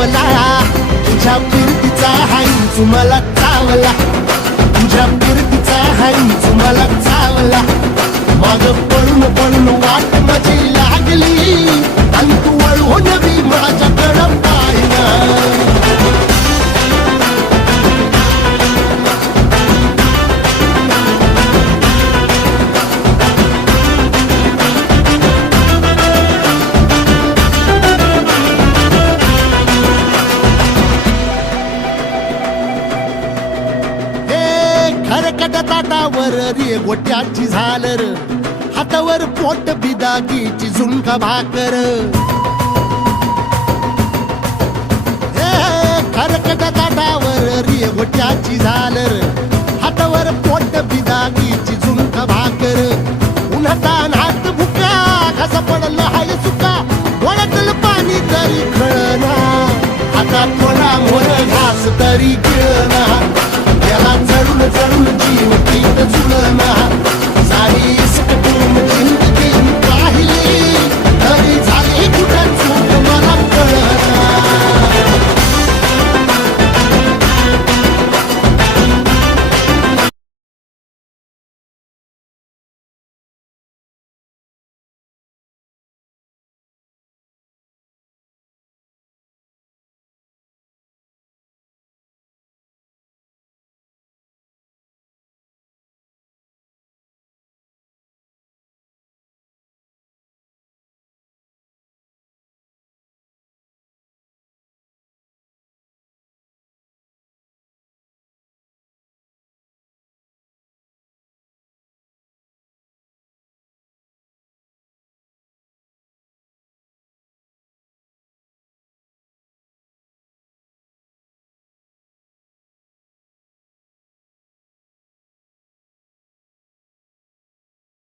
चावला, तुझ्या फिरतीचा हाईच मला चावला, तुझ्या फिरतीचा हाईच मला चावला. माग पळून पळून वाट माझी लागली आणि तू वळून बी माझ्याकडं पाहिना. खरकट ताटावर रे गोट्याची झालर, हातावर पोट बिदागीची झुणका भाकर. खरकट ताटावर रे गोट्याची झालर, हातावर पोट बिदागीची झुणका भाकर. उन्हातान हात भुका, कसा पडलं हाय सुका, डोळ्यातलं पाणी तरी कळना, आता थोडा मोर घास तरी गिळना.